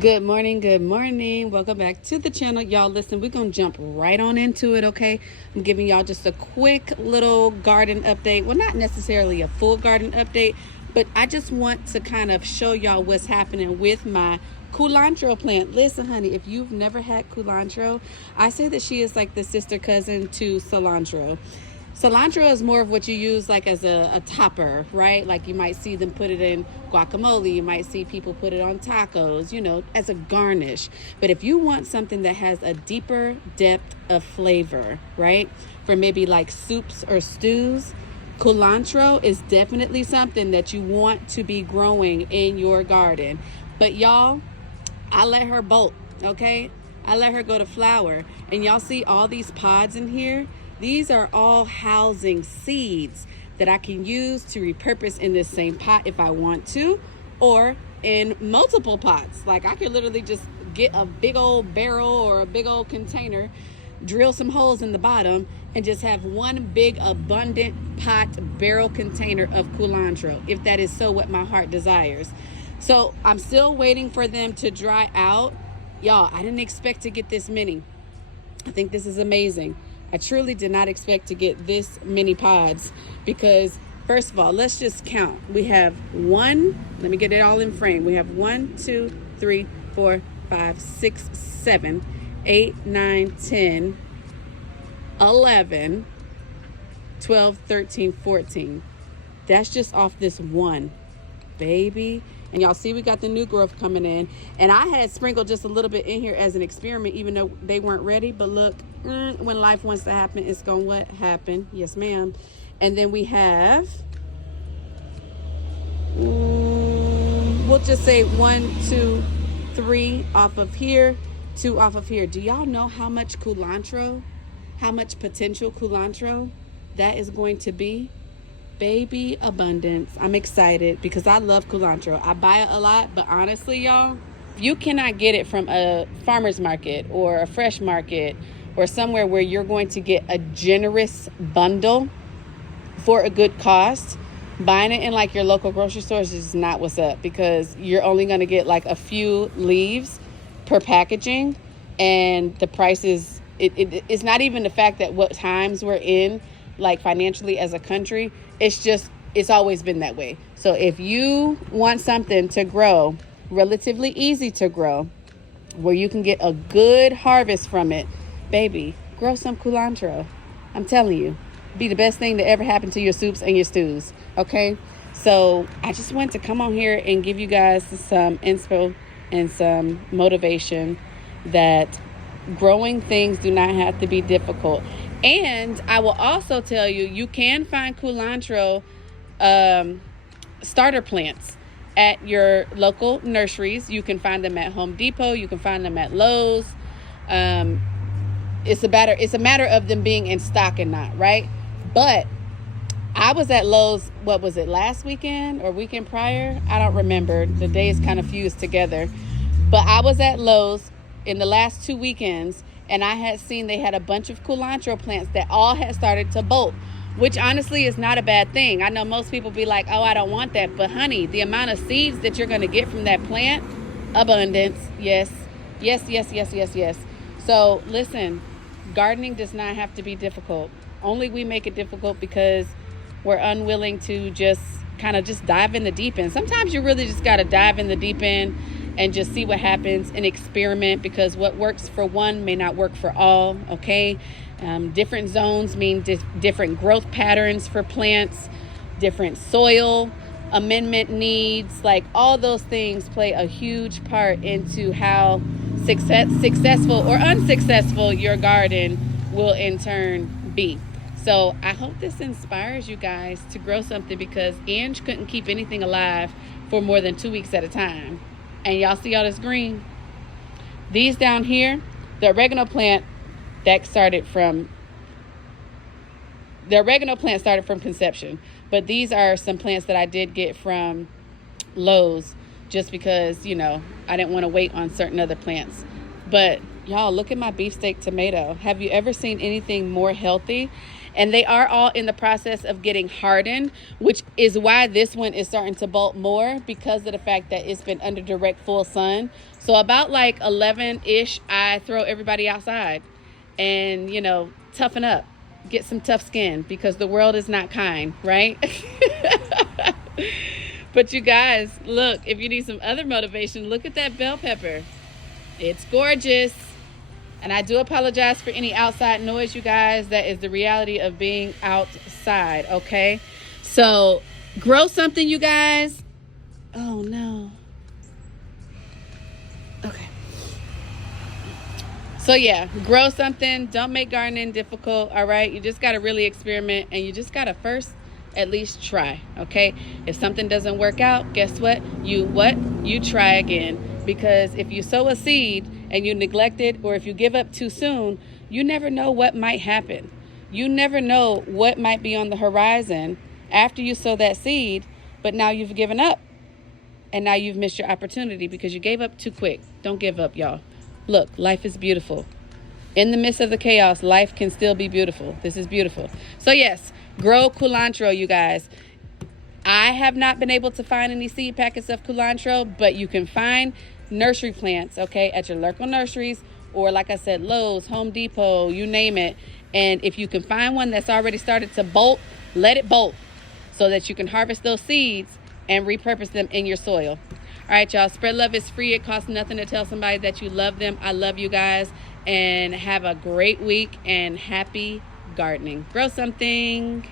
Good morning, good morning. Welcome back to the channel. Y'all, listen, we're going to jump right on into it, okay? I'm giving y'all just a quick little garden update. Well, not necessarily a full garden update, but I just want to kind of show y'all what's happening with my culantro plant. Listen, honey, if you've never had culantro, I say that she is like the sister cousin to cilantro. Cilantro is more of what you use like as a topper, right? Like you might see them put it in guacamole. You might see people put it on tacos, you know, as a garnish. But if you want something that has a deeper depth of flavor, right? For maybe like soups or stews, culantro is definitely something that you want to be growing in your garden. But y'all, I let her bolt, okay? I let her go to flower. And y'all see all these pods in here? These are all housing seeds that I can use to repurpose in this same pot if I want to, or in multiple pots. Like I could literally just get a big old barrel or a big old container, drill some holes in the bottom, and just have one big abundant pot barrel container of culantro, if that is so what my heart desires. So I'm still waiting for them to dry out. Y'all, I didn't expect to get this many. I think this is amazing. I truly did not expect to get this many pods because, first of all, let's just count. We have let me get it all in frame. We have 1, 2, 3, 4, 5, 6, 7, 8, 9, 10, 11, 12, 13, 14. That's just off this one, baby. And y'all see we got the new growth coming in. And I had sprinkled just a little bit in here as an experiment, even though they weren't ready. But look, when life wants to happen, it's going to what? Happen. Yes, ma'am. And then we have, we'll just say 1, 2, 3 off of here, 2 off of here. Do y'all know how much culantro, how much potential culantro that is going to be? Baby abundance. I'm excited because I love culantro. I buy it a lot, but honestly, y'all, you cannot get it from a farmer's market or a fresh market or somewhere where you're going to get a generous bundle for a good cost. Buying it in like your local grocery stores is not what's up, because you're only going to get like a few leaves per packaging, and the price is it's not even the fact that what times we're in, like financially as a country. It's always been that way. So if you want something to grow, relatively easy to grow, where you can get a good harvest from it, baby, grow some culantro. I'm telling you, be the best thing that ever happened to your soups and your stews, okay? So I just want to come on here and give you guys some inspo and some motivation that growing things do not have to be difficult. And I will also tell you, you can find culantro starter plants at your local nurseries. You can find them at Home Depot. You can find them at Lowe's. It's a matter of them being in stock and not, right? But I was at Lowe's, what was it, last weekend or weekend prior? I don't remember. The days kind of fused together. But I was at Lowe's in the last 2 weekends, and I had seen they had a bunch of culantro plants that all had started to bolt, which honestly is not a bad thing. I know most people be like, oh, I don't want that. But honey, the amount of seeds that you're going to get from that plant, abundance. Yes, yes, yes, yes, yes, yes. So listen, gardening does not have to be difficult. Only we make it difficult because we're unwilling to just kind of just dive in the deep end. Sometimes you really just got to dive in the deep end and just see what happens and experiment, because what works for one may not work for all, okay? Different zones mean different growth patterns for plants, different soil amendment needs, like all those things play a huge part into how successful or unsuccessful your garden will in turn be. So I hope this inspires you guys to grow something, because Ange couldn't keep anything alive for more than 2 weeks at a time. And y'all see all this green? These down here, the oregano plant started from conception. But these are some plants that I did get from Lowe's, just because, you know, I didn't want to wait on certain other plants. But Y'all, look at my beefsteak tomato. Have you ever seen anything more healthy? And they are all in the process of getting hardened, which is why this one is starting to bolt more, because of the fact that it's been under direct full sun. So about like 11-ish, I throw everybody outside and, you know, toughen up, get some tough skin, because the world is not kind, right? But you guys, look, if you need some other motivation, look at that bell pepper. It's gorgeous. And I do apologize for any outside noise, you guys. That is the reality of being outside, okay? So grow something, you guys. Oh, no. Okay. So, yeah, grow something. Don't make gardening difficult, all right? You just got to really experiment, and you just got to first at least try, okay? If something doesn't work out, guess what? You try again. Because if you sow a seed and you neglect it, or if you give up too soon, you never know what might happen. You never know what might be on the horizon after you sow that seed, but now you've given up. And now you've missed your opportunity because you gave up too quick. Don't give up, y'all. Look, life is beautiful. In the midst of the chaos, life can still be beautiful. This is beautiful. So yes, grow culantro, you guys. I have not been able to find any seed packets of culantro, but you can find nursery plants, okay, at your local nurseries, or like I said, Lowe's, Home Depot, you name it. And if you can find one that's already started to bolt, let it bolt so that you can harvest those seeds and repurpose them in your soil. All right, y'all, spread love is free. It costs nothing to tell somebody that you love them. I love you guys, and have a great week and happy gardening. Grow something.